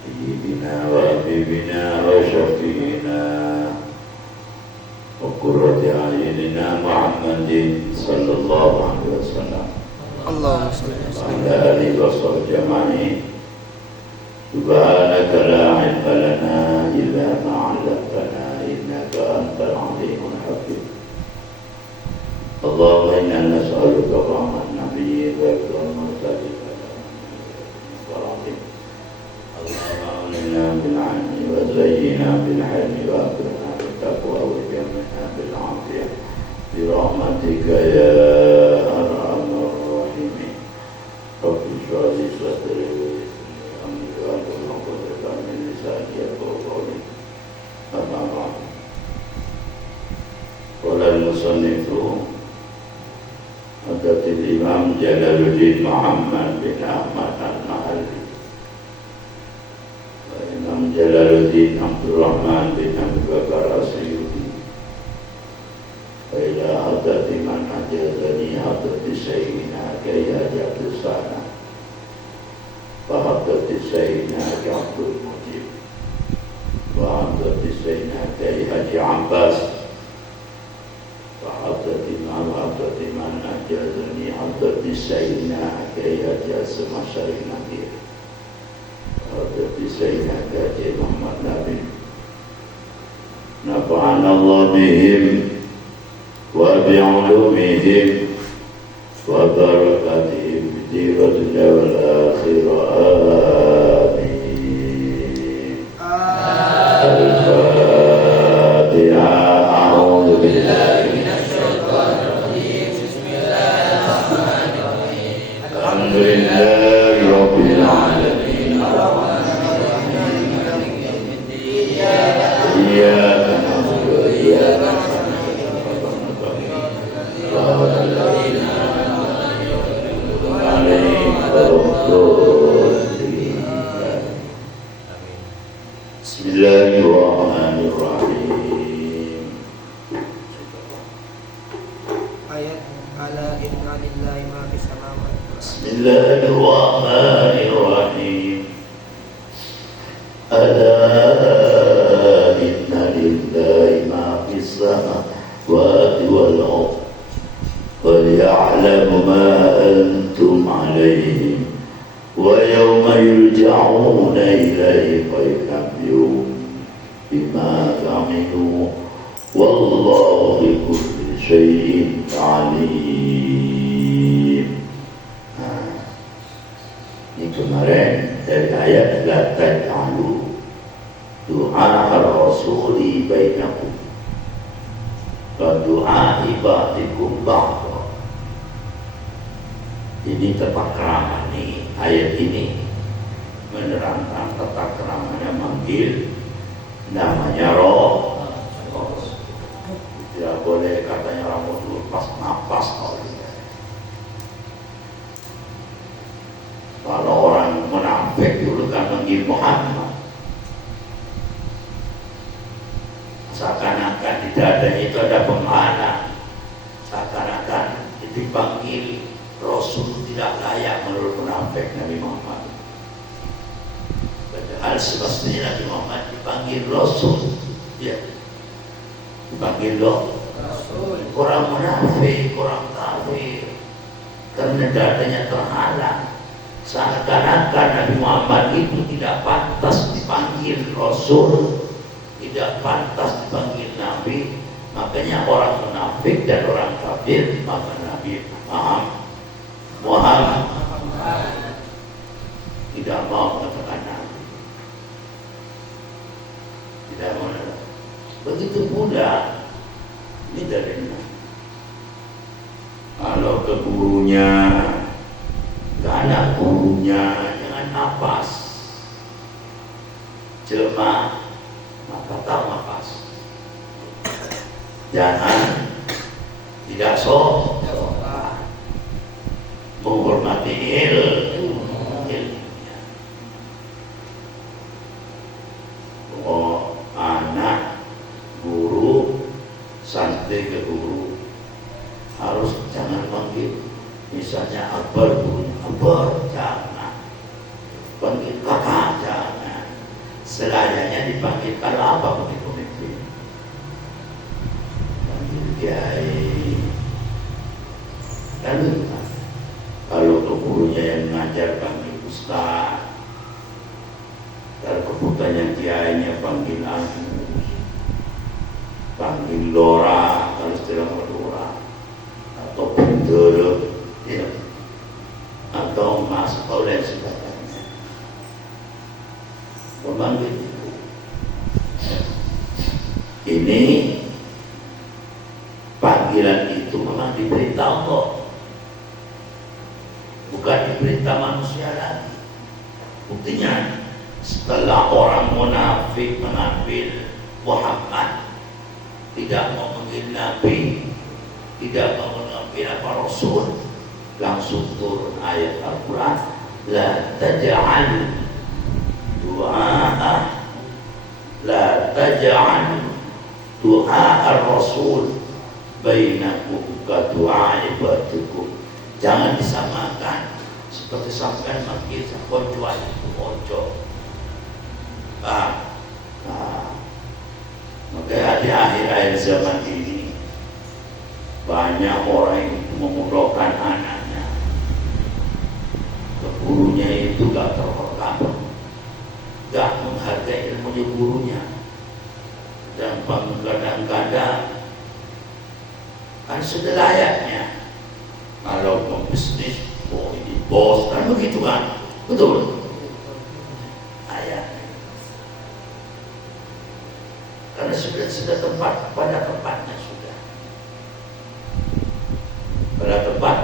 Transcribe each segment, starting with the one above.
سيدنا وحبيبنا وشفينا وقرة أعيننا محمد صلى الله عليه وسلم اللهم صل وعلى آله وصحبه أجمعين. سبحانك لا علم لنا إلا ما علمتنا إنك أنت العليم الحكيم. اللهم إنا نسألك فهم النبيين وحفظ المرسلين. اللهم أغننا بالعلم وزينا بالحلم وأكرمنا بالتقوى وجمعنا بالعافية برحمتك يا أرحم الراحمين. رب اشرح لي صدري ويسر لي أمري واحلل عقدة من لساني يفقهوا قولي. أما بعد، قال المصنف حضرة الإمام جلال الدين محمد بن أحمد المحلي وإمام جلال الدين عبد الرحمن بن أبي بكر السيوطي وإلى حضرة من أجازني حضرة سيدنا كي أجاب السنة وحضرة سيدنا عبد المجيب وحضرة سيدنا كي حجي عباس وحضرة من أجازني حضرة سيدنا كي أجاز مشاري النبي وحضرة سيدنا كي محمد نبي نفعنا الله بهم وبعلومهم وبركاتهم في الدنيا والآخرة. آمين. الفاتحة. أعوذ بالله من الشيطان الرجيم. بسم الله الرحمن الرحيم. الحمد لله رب العالمين الرحمن الرحيم مالك يوم الدين إياك نعبد وإياك نستعين صراط الذين أنعمت عليهم غير المغضوب عليهم. بسم الله الرحمن الرحيم. ayat ala inna lillahi ma fis samawati. بسم الله الرحمن الرحيم. ألا إن لله ما في السماوات والأرض وليعلم ما أنتم عليه ويوم يرجعون إليه فينبئهم بما عملوا والله بكل شيء عليم. Ini kemarin dari ayat la taj'alu du'a ar-rasuli bainakum wa du'a ibadikum ba'da. Ini tata krama nih, ayat ini menerangkan tata kramanya manggil namanya roh. Tidak boleh katanya rambut lepas napas. Kalau orang munafik dulu kan manggil Muhammad, seakan-akan di dadanya itu ada pemana, seakan-akan dipanggil Rasul tidak layak menurut munafik Nabi Muhammad. Padahal semestinya Nabi Muhammad dipanggil Rasul, ya, dipanggil Rasul. Orang munafik, orang kafir, karena dadanya terhalang. Seakan-akan Nabi Muhammad itu tidak pantas dipanggil Rasul, tidak pantas dipanggil Nabi. Makanya orang munafik dan orang kafir maka Nabi Muhammad tidak mau mengatakan Nabi, tidak mau. Begitu pula ini dari kalau ke gurunya, ke anak gurunya jangan nafas, jelma maka tak nafas, jangan tidak sopan, menghormati ilmunya. Oh, anak guru santai ke guru harus jangan panggil misalnya akbar, guru akbar, jangan panggil kakak, jangan Ustaz. Kalau kebutuhannya kiainya panggil Agus, panggil Lora kalau istilah Madura, atau Bendera, ya, atau Mas Paul dan sebagainya. Memanggil itu. Ini panggilan itu memang diperintah Allah, bukan diperintah manusia lagi. Buktinya setelah orang munafik mengambil Muhammad, tidak mau mengambil Nabi, tidak mau mengambil apa Rasul, langsung turun ayat Al-Quran, la taj'al du'a ar-rasul bainakum ka du'a ibadikum. Jangan disamakan seperti sampai manggil konco itu konco. Maka di akhir-akhir zaman ini banyak orang yang memudahkan anaknya ke gurunya itu gak terhormat, gak menghargai ilmunya gurunya, dan kadang-kadang kan sudah layaknya kalau pembisnis, oh ini bos, kan begitu kan, betul. Karena sudah tempat pada tempatnya sudah pada tempat.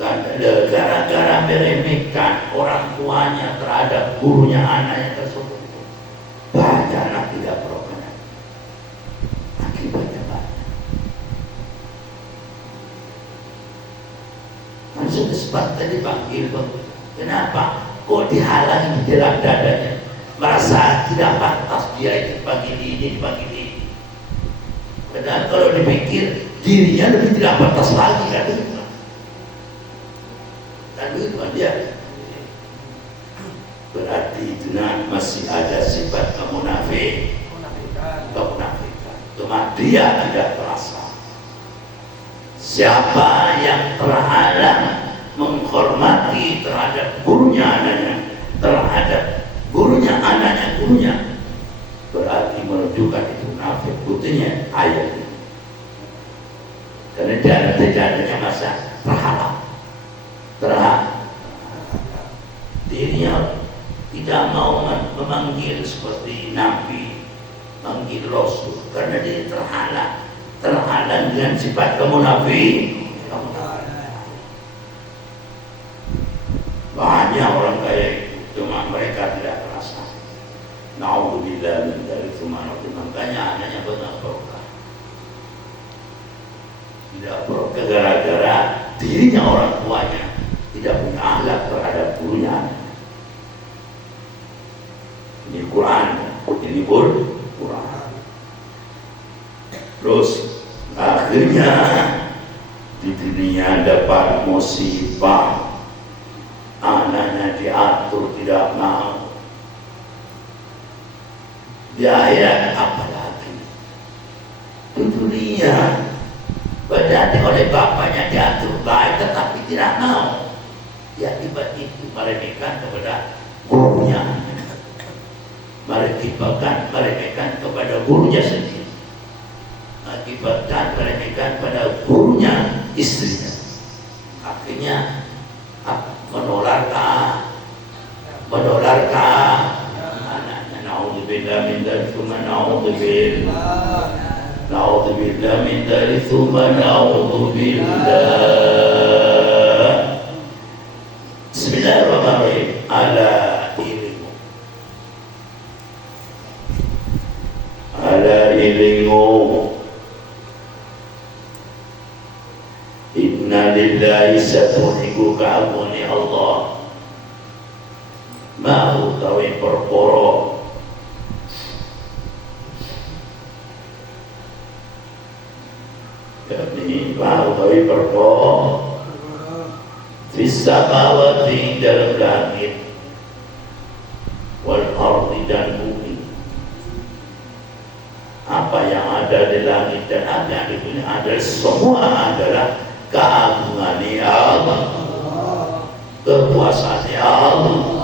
Dan gara-gara meremehkan orang tuanya terhadap gurunya anaknya tersebut, banyak anak tidak berkenan. Akibatnya banyak. Kan sudah sempat tadi panggil, kenapa kok dihalangi di dalam dadanya? Merasa tidak pantas dia itu dipanggil ini, dipanggil ini. Padahal kalau dipikir dirinya lebih tidak pantas lagi kan itu. Dan itu dia. Berarti itu masih ada sifat kemunafikan. Cuma dia tidak terasa. Siapa yang terhalang menghormati terhadap gurunya anaknya, terhadap gurunya anaknya gurunya, berarti menunjukkan itu munafik. Buktinya ayat ini. Karena dia tidak adanya masa terhalang, dirinya tidak mau memanggil seperti Nabi, manggil Rasul, karena dia terhalang dengan sifat kemunafikan. Banyak orang kaya itu, cuma mereka tidak terasa. Na'udzubillah min dzalik, makanya anaknya banyak berkah. Tidak berkah gara-gara dirinya orang tuanya tidak punya akhlak terhadap gurunya. Ini Quran, ini Quran. Terus akhirnya di dunia dapat musibah, anaknya diatur tidak mau. Di akhirat apalagi? Di dunia berarti oleh bapaknya diatur baik tetapi tidak mau. Ya akibat itu meremehkan kepada gurunya, meremehkan kepada gurunya sendiri, akibatkan meremehkan pada gurunya istrinya. Akhirnya menularkan anaknya. Na'udzubillah min dzalik, na'udzubillah min dzalik, na'udzubillah. Bismillahirrahmanirrahim. Ala ilingu inna lillahi satuniku ka'amuni Allah ma'u tawin perkoro yakni ma'u tawin perkoro fissamawati dalam langit wal ardi dan bumi. Apa yang ada di langit dan apa yang di bumi adalah semua adalah keagungan Allah. kekuasaan ya Allah.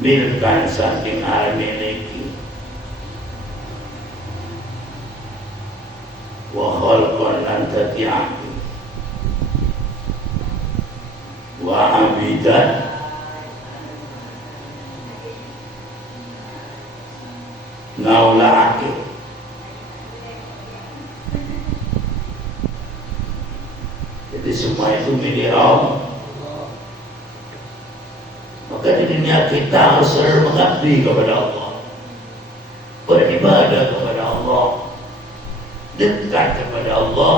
Milkan saking miliki wa khalqan lan tati'ati wa abidan naula'aki. Jadi semua itu milik Allah. Maka di dunia kita harus selalu mengabdi kepada Allah, beribadah kepada Allah, dekat kepada Allah,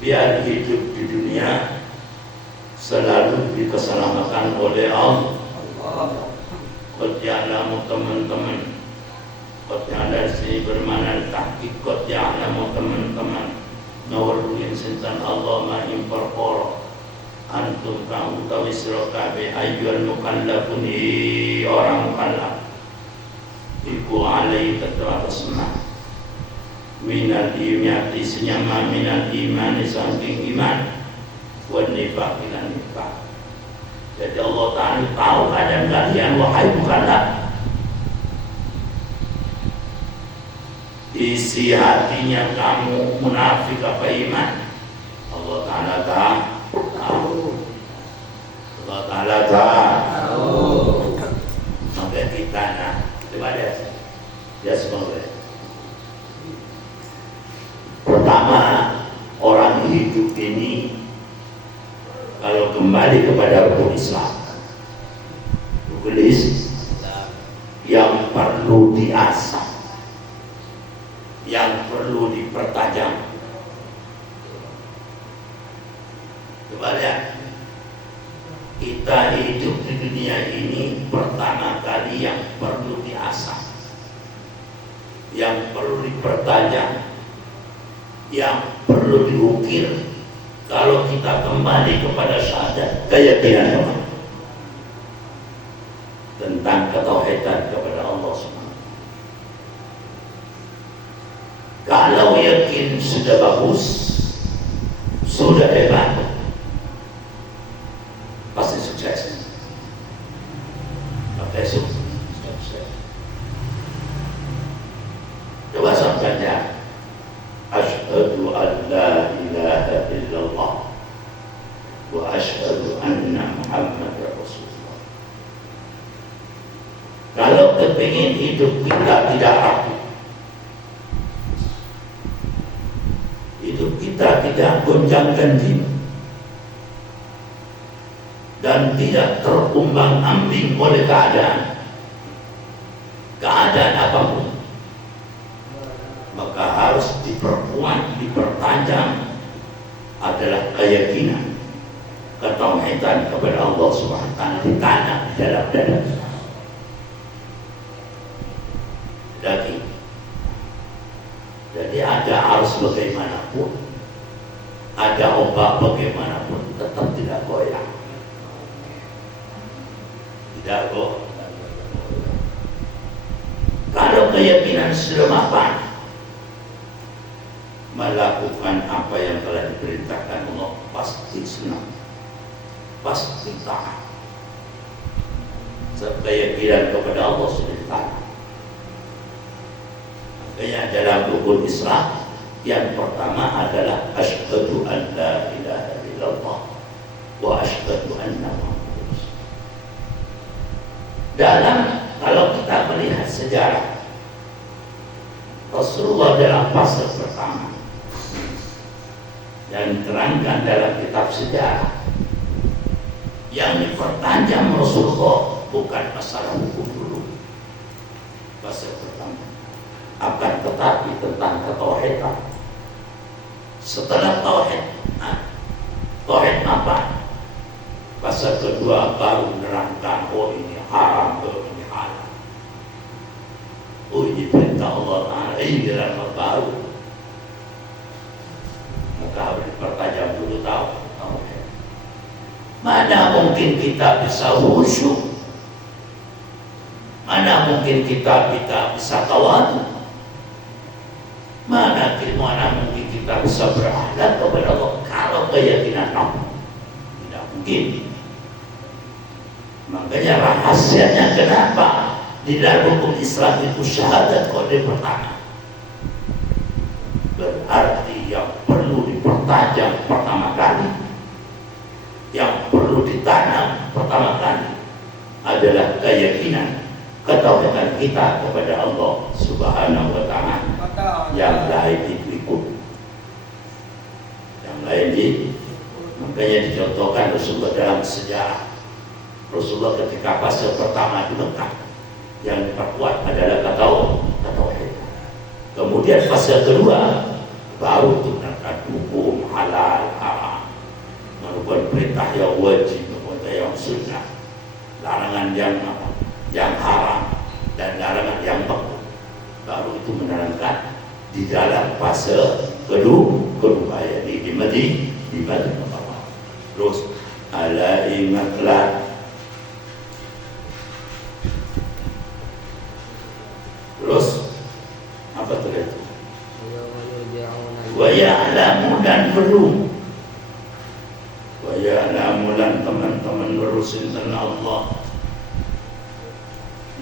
biar hidup di dunia selalu dikeselamatan oleh Allah. Qad ya'lamu teman-teman, qad ada sini bermakna tahqiq, qad ya'lamu teman-teman ngawruin sintan Allah mahim perkara antum kamu tahu sira kabeh ayyul mukallafun orang mukallaf iku alai tatasma minal imani senyama minal imani saking iman wa nifaq lan nifaq. Jadi Allah Ta'ala tahu keadaan kalian wahai mukallaf, isi hatinya kamu munafik apa iman, Allah Ta'ala tahu. Allah Ta'ala tahu. Maka kita coba lihat ya semoga. Pertama, orang hidup ini kalau kembali kepada rukun Islam, rukun Islam yang perlu diasah, yang perlu dipertajam. Coba lihat, kita hidup di dunia ini pertama kali yang perlu diasah, yang perlu dipertajam, yang perlu diukir. Kalau kita kembali kepada syahadat, keyakinan tentang ketauhidan kepada Allah SWT. Kalau yakin sudah bagus, sudah hebat, pasti sukses. Pasti sukses. Coba sampainya, asyhadu an la ilaha illallah wa asyhadu anna Muhammadar Rasulullah. Kalau kepingin hidup kita tidak rapuh, hidup kita tidak gonjang-ganjing dan tidak terumbang-ambing oleh keadaan apapun, maka harus diperkuat, dipertajam adalah keyakinan, ketauhidan kepada Allah SWT ditanam di dalam dada. Jadi ada arus bagaimanapun, ada ombak bagaimanapun, tetap tidak goyang. Tidak goyang. Kalau keyakinan sudah mapan, melakukan apa yang telah diperintahkan Allah, pasti senang, pasti taat. Keyakinan kepada Allah sudah ditanam. Makanya dalam rukun Islam yang pertama adalah asyhadu an la ilaha illallah wa asyhadu anna Muhammadar Rasulullah. Dalam kalau kita melihat sejarah Rasulullah dalam fase pertama dan terangkan dalam kitab sejarah, yang dipertajam Rasulullah bukan masalah hukum dulu, fase pertama, akan tetapi tentang ketauhidan. Setelah tauhid, tauhid apa? Fase kedua baru menerangkan, oh ini haram, oh ini halal, oh ini perintah Allah Ta'ala, ini dalam baru. Maka harus dipertajam dulu tauhid. Mana mungkin kita bisa khusyuk, mana mungkin kita bisa tawadhu, mana mungkin kita bisa berakhlak kepada Allah kalau makanya rahasianya kenapa di dalam hukum Islam itu syahadat kode pertama. Berarti yang perlu dipertajam pertama kali, yang perlu ditanam pertama kali adalah keyakinan ketauhidan kita kepada Allah Subhanahu wa Ta'ala. Yang lain itu ikut, yang lain itu. Makanya dicontohkan Rasulullah dalam sejarah. Rasulullah ketika fase pertama di Mekah yang diperkuat adalah tauhid. Kemudian fase kedua baru menerapkan hukum halal haram, merupakan perintah yang wajib, perintah yang sunnah, larangan yang haram dan larangan yang makruh. Baru itu menerangkan di dalam fase kedua ya di Madinah. Terus ala ingatlah, terus apa tadi itu? Wa ya'lamu dan perlu, wa ya'lamu dan teman-teman berusin dengan Allah.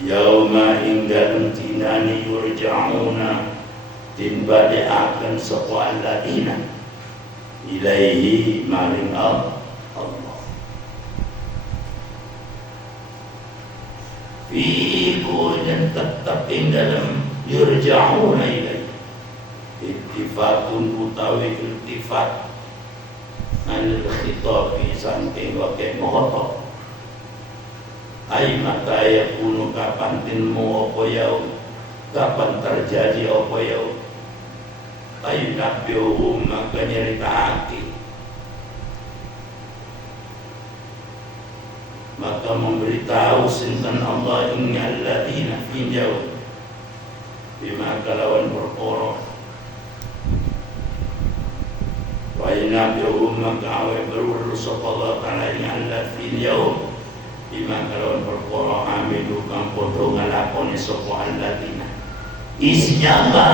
Yauma inggal tinani yurja'una tin bade akan sapa alladina ilaihi maring Allah. Fiiku yang tetap dalam yurja'una ilaihi ittifatun utawi iltifat anil khitabi sangking wakil mohotok ay mata yakunu kapan tinmu apa yaum, kapan terjadi apa yaum, ay nabiuhum maka nyerita hati, maka memberitahu sintan Allah innal ladina fi yaum bima kalawan perkara wa nabiuhum maka awe berurus sapa Allah ta'ala innal fi yaum bima kalawan perkara amilu kang padha nglakoni sapa alladina isinya apa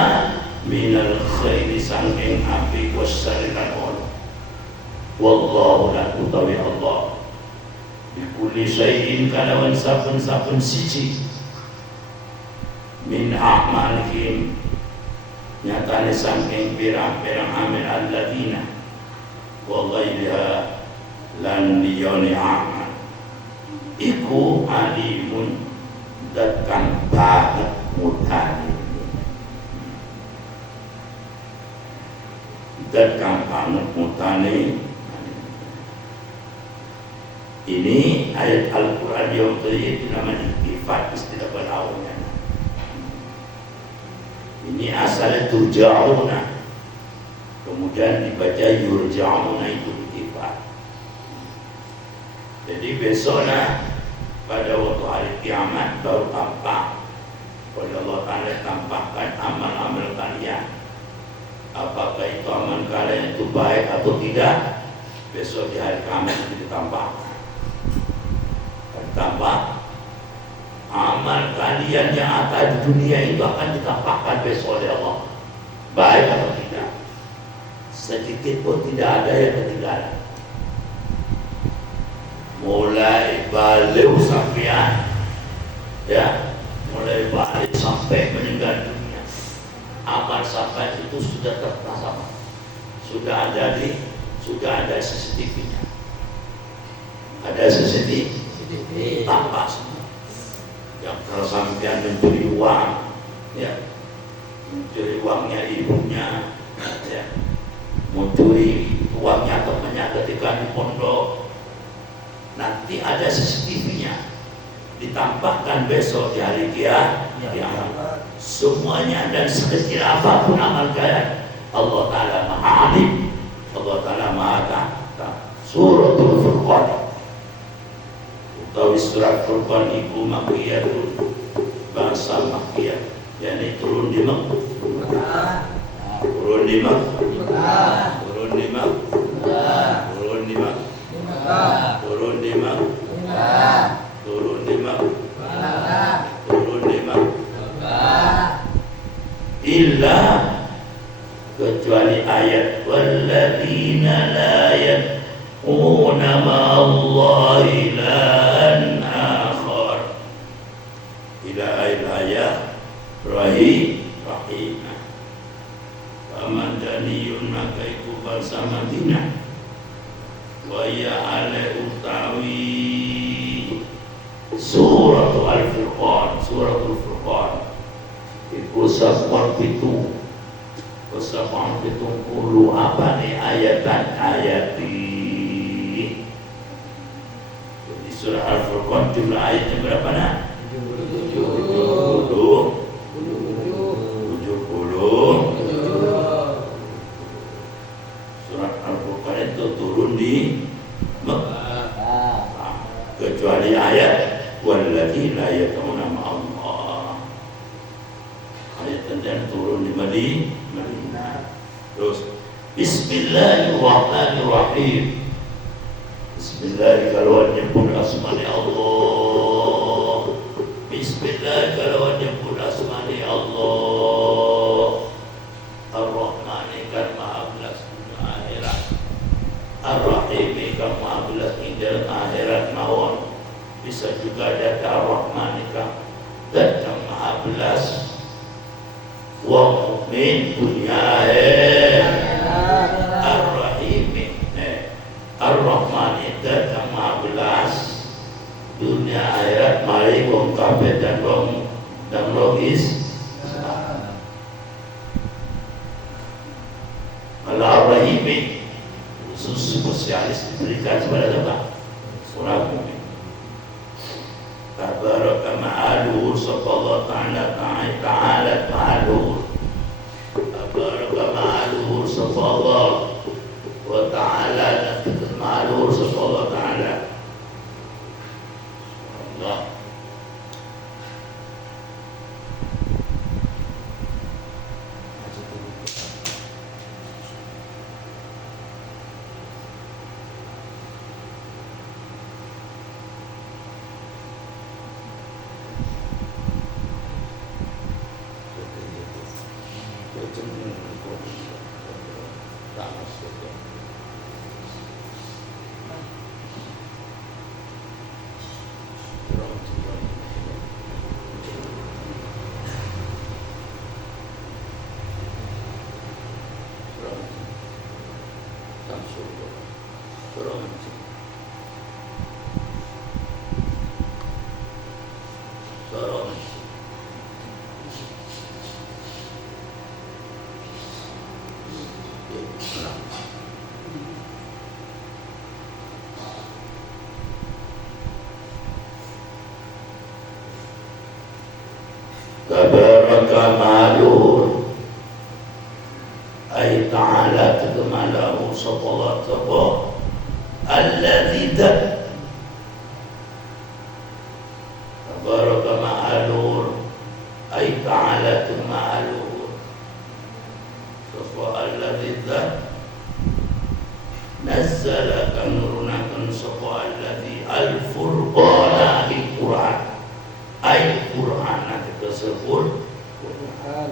minal khairi sangking api wassarikan Allah wallahu la utawi Allah bikuli syai'in kalawan saben-saben siji min a'malihim nyatane sangking pirang-pirang amal alladina wa ghairiha lan liyoni amal iku alimun dat kang banget mutane, dat kang banget mutane. Ini ayat Al-Quran yang itu namanya ifat, istilah balawnya. Ini asalnya turja'una, kemudian dibaca yurja'una itu ifat. Jadi besoknya pada waktu hari kiamat baru tampak pada Allah Ta'ala tampakkan amal-amal kalian. Apakah itu amal kalian itu baik atau tidak, besok di hari kiamat itu ditampakkan. Tambah amal kalian yang ada di dunia itu akan ditampakkan besok oleh Allah, baik atau tidak, sedikit pun tidak ada yang ketinggalan. Mulai balik sampean, ya, mulai balik sampai meninggal dunia, amal sampai itu sudah tertata, sudah ada CCTV-nya, ada CCTV. Tampak semua. Yang kalau sampean mencuri uang, ya, mencuri uangnya ibunya, ya, mencuri uangnya temannya ketika di pondok, nanti ada CCTV-nya, ditampakkan besok di hari kiamat. Semuanya dan sekecil apapun amal kalian, Allah Ta'ala Maha Alim, Allah Ta'ala Maha Tahu. Suratul Furqan. Utawi surat Furqan iku makkiyatun, bahasa makkiyah, yakni turun di Makkah. Turun di Makkah. Turun di Makkah. Turun di Makkah. Turun di Makkah. Turun di Makkah. Turun di Makkah. Illa kecuali ayat walladzina la yad'una ma'allahi ilahan akhar Madinah. Waya ale utawi Suratul Al-Furqan, Suratul Furqan iku sabuan pitu sabuan pitung puluh apa nih ayati. Jadi surah Al-Furqan jumlah ayatnya berapa nak? 70. Surat Al-Furqan itu turun di Mekah, kecuali ayat walladzina yad'una ma'allah. Ayat yang turun di Madinah. Terus Bismillahirrahmanirrahim. Bismillah kalau nyebut asmani Allah. Bismillah kalau nyebut asmani Allah. Ar-Rahman kan maha belas dunia akhirat. Ar-Rahim kan maha belas indah akhirat mawon. Bisa juga data Ar-Rahman kan datang maha belas wa mu'min dunia Ar-Rahim Ar-Rahman datang maha belas dunia akhirat mari wong kafir dan wong logis. Ar-Rahim khusus spesialis diberikan kepada siapa? Orang mukmin. Tabaraka ma'aluhu sallallahu ta'ala ma'aluhu. Tabaraka ma'aluhu sallallahu wa ta'ala ma'aluhu sallallahu ta'ala. Allah. Tabaraka ma'aluhu ay ta'ala tegemalahu sallallahu alladzi tabaraka ma'aluhu ay ta'ala tegemalahu sallallahu alladzi nazzala kanurunakan sallallahu alladzi al-furqana al-Qur'an ay Qur'an tersebut Quran.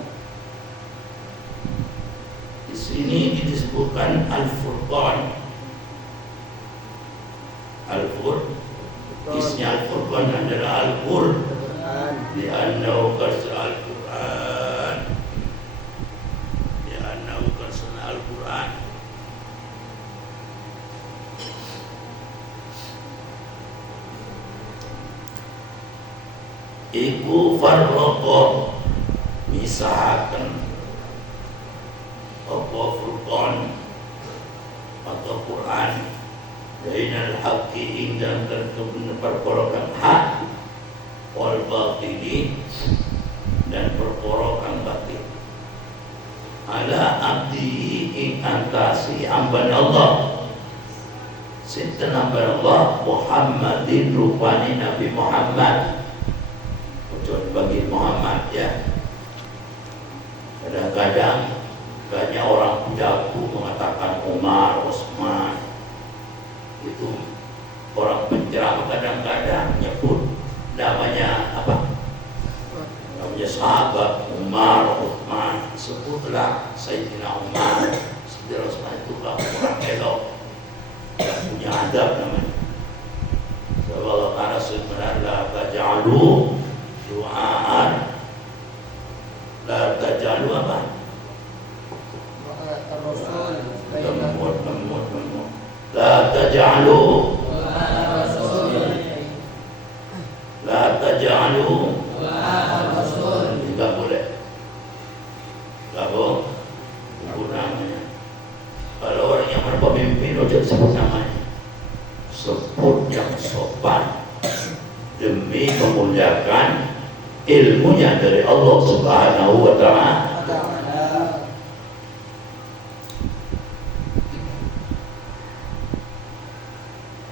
Di sini disebutkan Al-Furqan. Isnya Al-Furqan adalah Al-Qur'an. Li'annahu kasra Al-Qur'an. Li'annahu kasra Al-Qur'an. Iku farroqo misahaken apa Furqan atau Quran bainal haqqi ing dan perkara hak wal batili dan perkara kang batil ala abdi ing antasi amban Allah sinten amban Allah Muhammadin rupani Nabi Muhammad bagi Muhammad ya. Kadang-kadang banyak orang jago mengatakan Umar, Utsman itu orang penceramah kadang-kadang nyebut namanya apa? Namanya sahabat Umar, Utsman, sebutlah Sayyidina Umar, Sayyidina Utsman itu orang elok yang punya adab namanya. Sebab karena sebenarnya taj'alu du'aan la tajalu apa? Ar-Rasul Membuat La taj'alu tidak boleh. Enggak boleh. Sebut namanya. Kalau orang yang berpemimpin udah sebut namanya. Sebut yang sopan demi memuliakan ilmunya dari Allah Subhanahu wa ta'ala.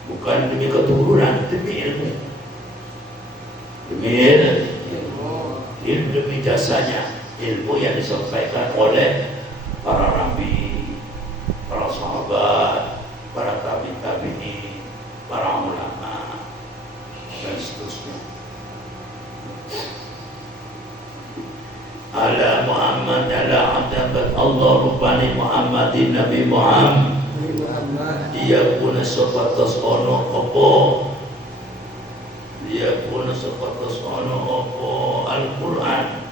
Bukan demi keturunan, demi ilmu. Demi jasanya, ilmu yang disampaikan oleh para nabi, para sahabat, para tabi'in, para ulama, dan seterusnya. Ala Muhammad ala abdabat Allah rupani Muhammadin Nabi Muhammad dia pun sepatas ono opo, dia pun sepatas ono opo Al-Quran.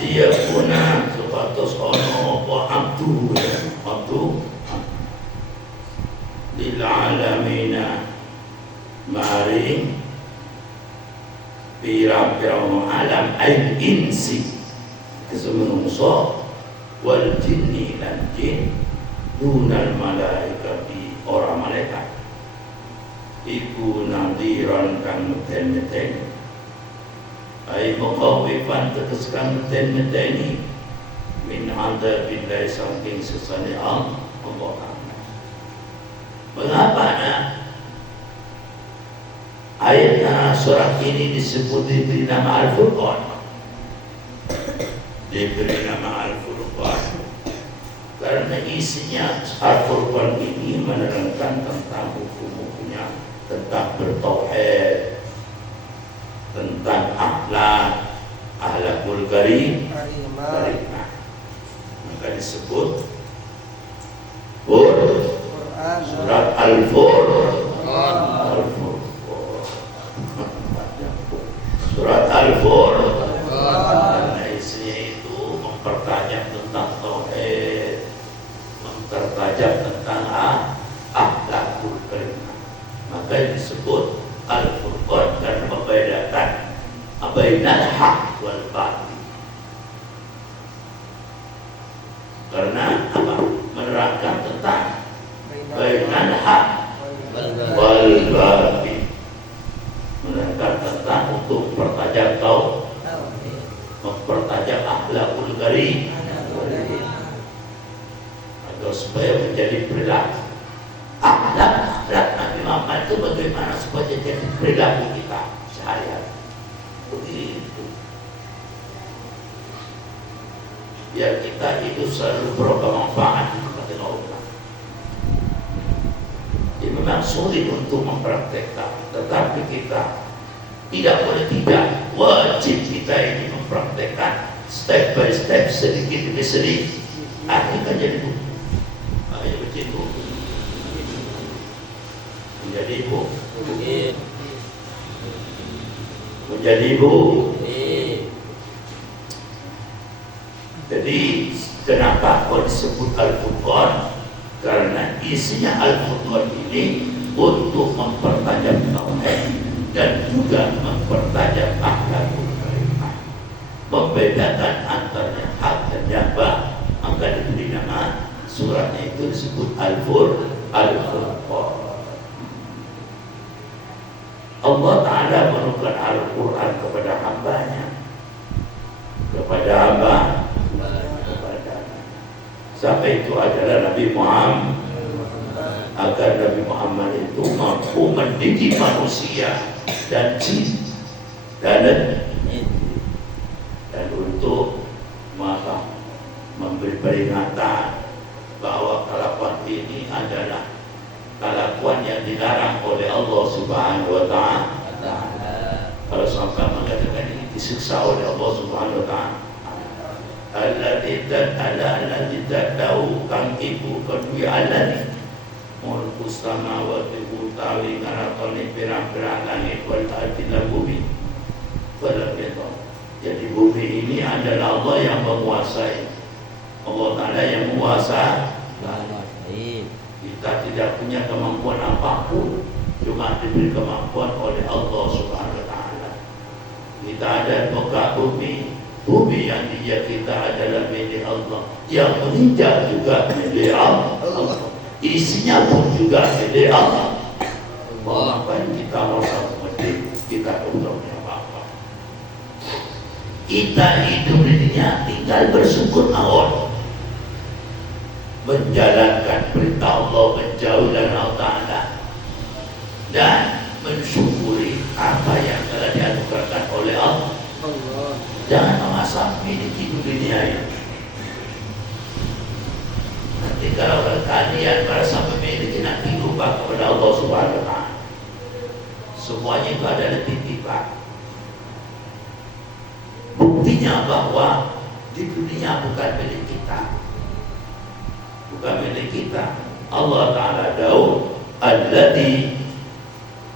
Dia pun sepatas ono opo abdu, lil alamina maring pirang-pirang alam al insi kesemenungso wal jinni lan jin dunal malaikati orang malaikat iku nadiran kang meten-meten ay mukawifan tekeskan meten-meteni min anda billahi saking sesane Allah. Mengapa ayatnya surat ini disebut diberi nama Al-Furqan? Diberi nama Al-Furqan karena isinya Al-Furqan ini menerangkan tentang hukum-hukumnya, tentang bertauhid, tentang akhlakul karimah. Maka disebut surat Al-Furqan. Surat Al-Furqan karena isinya itu mempertajam tentang tauhid, mempertajam tentang akhlakul karimah. Maka disebut Al-Furqan karena membedakan bainal haq wal batil. Karena apa? Menerangkan tentang bainal haq wal batil, menerangkan tentang untuk mempertajam mempertajam akhlakul karim agar supaya menjadi perilaku akhlak Nabi Muhammad itu bagaimana supaya jadi perilaku kita sehari-hari begitu, biar kita hidup selalu bermanfaat kepada Allah. Jadi memang sulit untuk mempraktekkan, tetapi kita tidak boleh tidak, wajib kita ini mempraktekkan step by step, sedikit demi sedikit. Akhirnya jadi ibu, akhirnya begitu, menjadi ibu, menjadi ibu. Jadi kenapa kok disebut Al-Furqan? Karena isinya Al-Furqan ini untuk mempertajam tauhid dan juga mempertajam akhlakul karimah, membedakan antara hak dan yang batil. Maka diberi nama suratnya itu disebut Al-Furqan. Allah Ta'ala menurunkan Al-Quran kepada hambanya, siapa itu adalah Nabi Muhammad, agar Nabi Muhammad itu mampu mendidik manusia dan jin dan untuk memberi peringatan bahwa kelakuan ini adalah kelakuan yang dilarang oleh Allah Subhanahu wa ta'ala. Kalau sampai mengatakan ini disiksa oleh Allah Subhanahu wa ta'ala. Alladzi tahu kang ibu kedua alladzi mulku samawati utawi ngarakoni pirang-pirang langit wal ardi lan bumi. Pada itu bumi ini adalah Allah yang menguasai. Allah Ta'ala yang menguasai. Kita tidak punya kemampuan apapun, cuma diberi kemampuan oleh Allah Subhanahu wa Ta'ala. Kita ada muka bumi, bumi yang dia kita adalah milik Allah, yang menginjak juga milik Allah, isinya pun juga milik Allah. Mau ngapain kita merasa penting? Kita punya apa-apa. Kita hidup di dunia tinggal bersyukur mawon, menjalankan perintah Allah, menjauh dari Allah Ta'ala, dan mensyukuri apa yang telah dianugerahkan oleh Allah. Jangan memasang miliki dunia ini. Nanti kalau kalian merasa memiliki, nanti lupa kepada Allah Subhanahu wa Ta'ala. Semuanya itu adalah titipan. Buktinya bahwa di dunia bukan milik kita, bukan milik kita. Allah Ta'ala Daud alladzi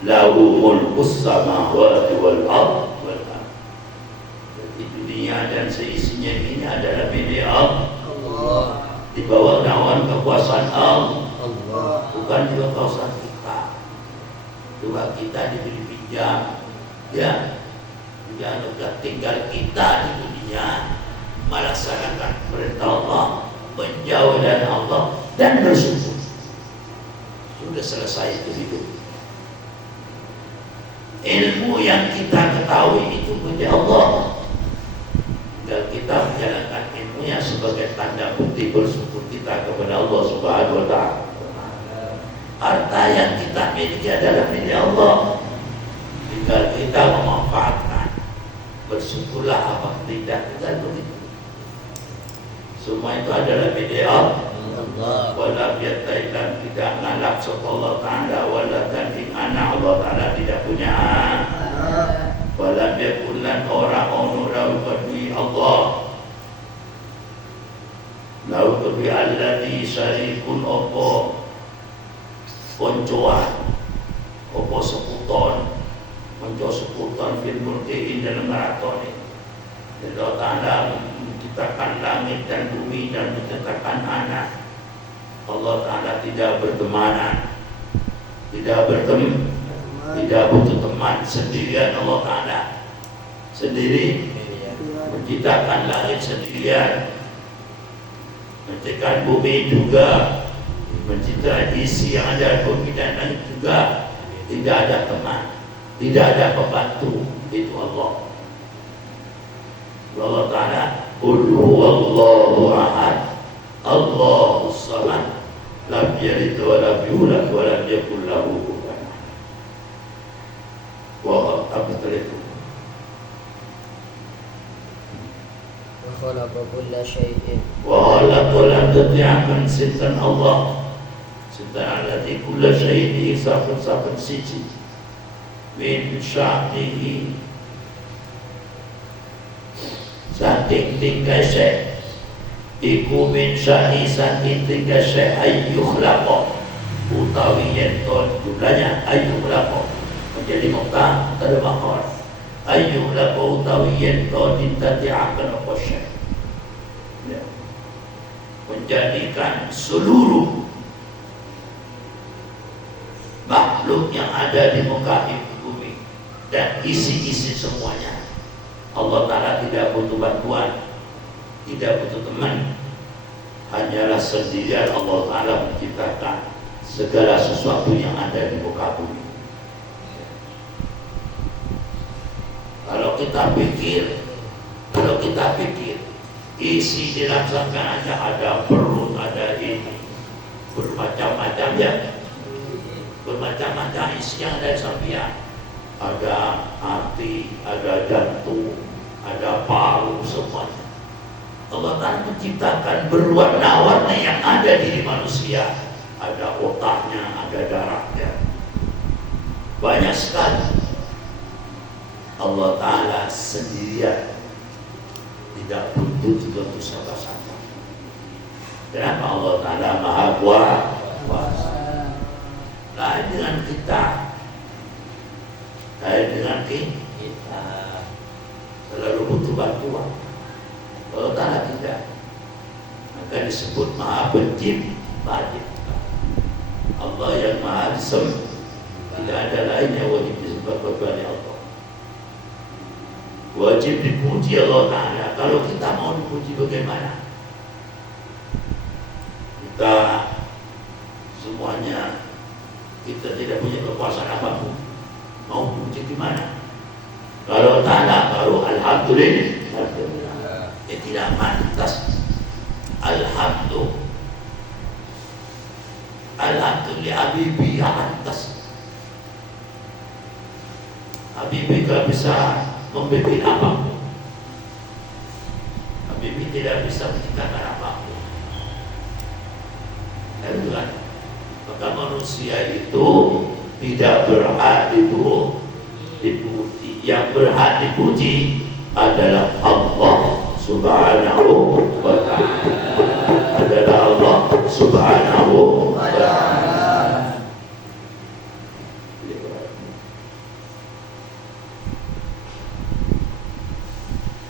lahu mulkus samawati wal ardh wal ardh. Jadi dunia dan seisinya ini adalah milik Allah. Di bawah naungan kekuasaan Allah, bukan di bawah kekuasaan kita. Dua kita diberi pinjam, ya. Jangan tinggal kita di dunia melaksanakan perintah Allah, menjauh dari Allah, dan bersyukur. Sudah selesai itu hidup. Ilmu yang kita ketahui itu punya Allah, dan kita menjalankan ilmunya sebagai tanda bukti bersyukur kita kepada Allah Subhanahu wa Ta'ala. Harta yang kita miliki adalah milik Allah, tinggal kita memanfaatkan. Bersyukurlah apa tidak, dan begitu. Semua itu adalah milik Allah. Wala biatailan, tidak ngalap sapa Allah Ta'ala, wala tanding anak Allah Ta'ala tidak punya. Wala biakulan orang ono lau kedui Allah, lau kedui alladhi syarikun opo koncoan, opo sekuton, konco sekuton fil mulki dalam maraton ini. Allah Ta'ala menciptakan langit dan bumi dan menciptakan anak. Allah Ta'ala tidak bertemanan, tidak butuh teman, sendirian. Allah Ta'ala sendiri menciptakan langit sendirian, menciptakan bumi juga, menciptakan isi yang ada bumi dan langit juga. Tidak ada teman, tidak ada pembantu. Itu Allah. Allah Ta'ala qul huwallahu ahad Allahus samad lam yalid wa lam yulad wa lam yakul lahu kufuwan ahad. Wa abtalitu wa khalaqa kulla syai'in wa khalaqa tati'akan sintan Allah sintan alladhi kulla syai'in safun siji min sya'nihi saking tinggal syai' iku min sya'ni saking tinggal syai' ayyukhlaqo utawi yenton jumlahnya ayyukhlaqo menjadi muka pada makhluk ayyukhlaqo utawi yenton ditati'akan apa syai' ya. Menjadikan seluruh makhluk yang ada di muka bumi dan isi-isi semuanya. Allah Ta'ala tidak butuh bantuan, tidak butuh teman, hanyalah sendirian Allah Ta'ala menciptakan segala sesuatu yang ada di muka bumi. Kalau kita pikir isi di dalam sangkaannya ada perut, ada ini, bermacam-macam ya, bermacam-macam isi yang ada di samping. Ada hati, ada jantung, ada paru, semuanya. Allah Ta'ala menciptakan berwarna-warna yang ada di manusia. Ada otaknya, ada darahnya, banyak sekali. Allah Ta'ala sendirian, tidak butuh untuk siapa-siapa. Kenapa Allah Ta'ala Maha Kuasa? Lain dengan kita, lain dengan kita. Selalu butuh bantuan. Allah Ta'ala tidak. Maka disebut Maha Pencipta. Allah yang Maha Disembah, tidak ada lain yang wajib disembah kecuali Allah. Wajib dipuji Allah Ta'ala. Kalau kita mau dipuji bagaimana? Kita semuanya, kita tidak punya kekuasaan apapun, mau dipuji di mana? Kalau Ta'ala baru alhamdulillah. Tidak pantas. Alhamdulillah Habibi yang pantas. Habibi tidak bisa membimbing apapun. Habibi tidak bisa menciptakan apapun. Dan Tuhan, maka manusia itu tidak berhak dipuji. Yang berhak dipuji adalah Allah Subhanahu wa ta'ala. Adalah Allah Subhanahu wa ta'ala.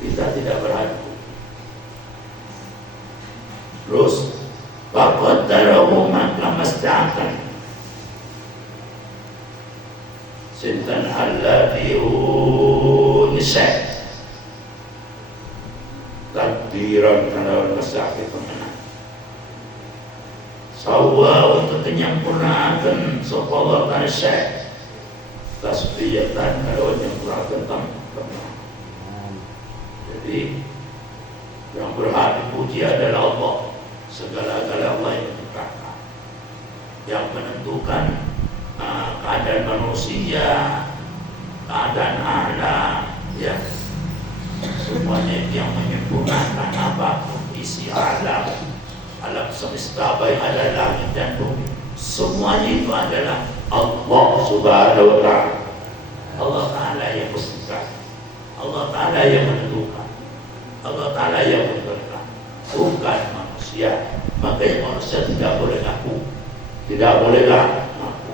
Kita tidak berhak. Terus faqaddarahu maka masta'akan sintan alladhiun syekh takdiran karena masakit pemenang sawwa untuk menyempurnakan sopawal dan syekh tasbiyatan kalau menyempurnakan teman. Jadi yang berhak dipuji adalah Allah. Segala-gala Allah yang menciptakan, yang menentukan keadaan manusia, keadaan alam, ya. Semuanya yang menyempurnakan apapun isi alam semesta baik ada langit dan bumi, semuanya itu adalah Allah Subhanahu wa ta'ala. Allah Ta'ala yang menciptakan, Allah Ta'ala yang menentukan, Allah Ta'ala yang memberikan, bukan manusia. Makanya manusia tidak boleh ngaku, tidak boleh ngaku.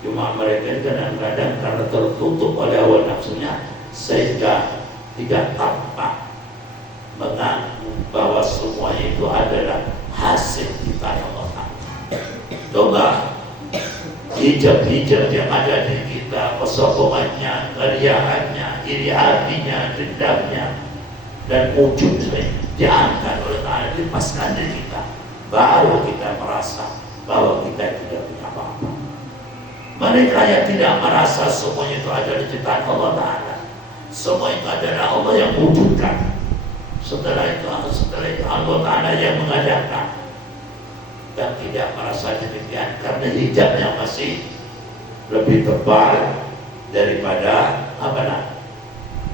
Cuma mereka kadang-kadang karena tertutup oleh hawa nafsunya sehingga tidak tampak mengaku bahwa semua itu adalah hasil ciptaan Allah. Coba hijab-hijab yang ada di kita, kesombongannya, keriahannya, iri hatinya, dendamnya, dan ujub diangkat oleh Ta'ala, dipaskan dari kita, baru kita merasa bahwa kita tidak punya apa-apa. Mereka yang tidak merasa semuanya itu adalah ciptaan Allah Ta'ala, semua itu adalah Allah yang wujudkan. Setelah itu Allah Ta'ala yang mengadakan, dan tidak merasa demikian karena hijabnya masih lebih tebal daripada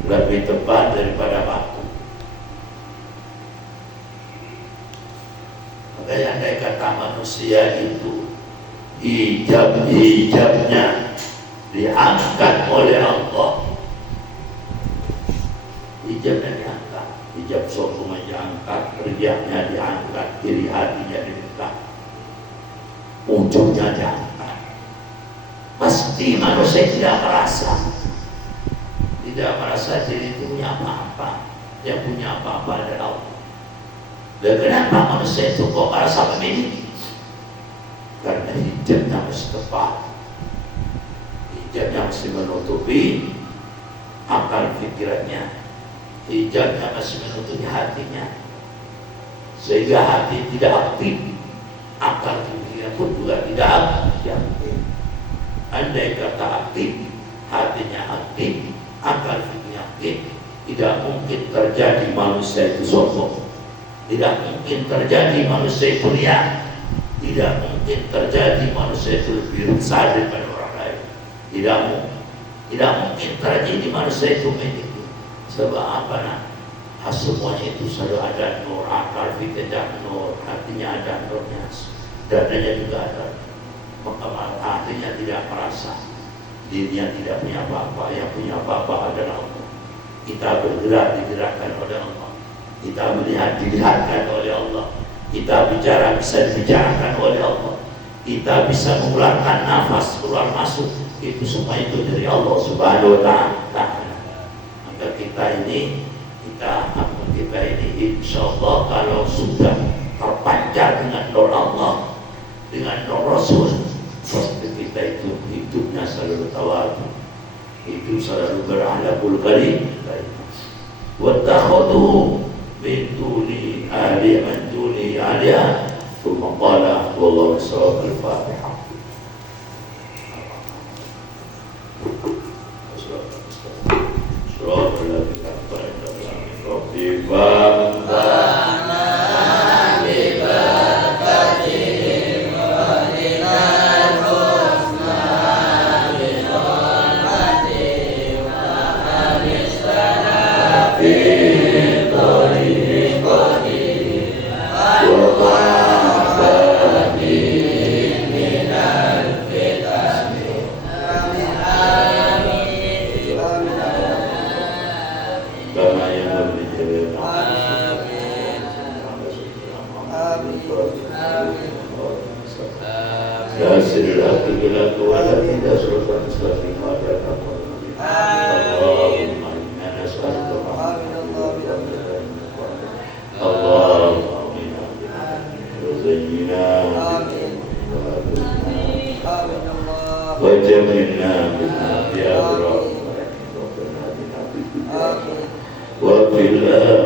lebih tebal daripada waktu. Maka yang andai kata manusia itu hijabnya diangkat oleh Allah, hijabnya diangkat, hijab sombongnya diangkat, riaknya diangkat, iri hatinya diangkat, ujungnya diangkat, pasti manusia tidak merasa diri itu punya apa-apa. Yang punya apa-apa adalah Allah. Dan kenapa manusia itu kok merasa memiliki? Karena hijabnya mesti tepat, hijabnya mesti menutupi akal pikirannya, hijabnya masih menutupi hatinya, sehingga hati tidak aktif, akal pikiran pun juga tidak aktif. Andai kata aktif, hatinya aktif, akal pikirannya aktif, tidak mungkin terjadi manusia itu sombong, tidak mungkin terjadi manusia itu riak, tidak mungkin terjadi manusia itu lebih besar daripada orang lain, tidak mungkin terjadi manusia itu memiliki. Sebab apa? Semuanya itu selalu ada nur, akal fikirnya nur, hatinya ada nurnya, dadanya juga ada. Maka hatinya tidak merasa dirinya tidak punya apa-apa, yang punya apa-apa adalah Allah. Kita bergerak digerakkan oleh Allah, kita melihat dilihatkan oleh Allah, kita bicara bisa dibicarakan oleh Allah, kita bisa mengeluarkan nafas keluar masuk, itu semua itu dari Allah Subhanahu wa ta'ala. kita ini insya Allah kalau sudah terpancar dengan doa Allah, dengan doa Rasul, pasti kita itu hidupnya selalu tawadu, hidup selalu berhalakul karim. Wattakhadu min duni aliya thumma qala wallahu al-Fatihah. وفي الآخرة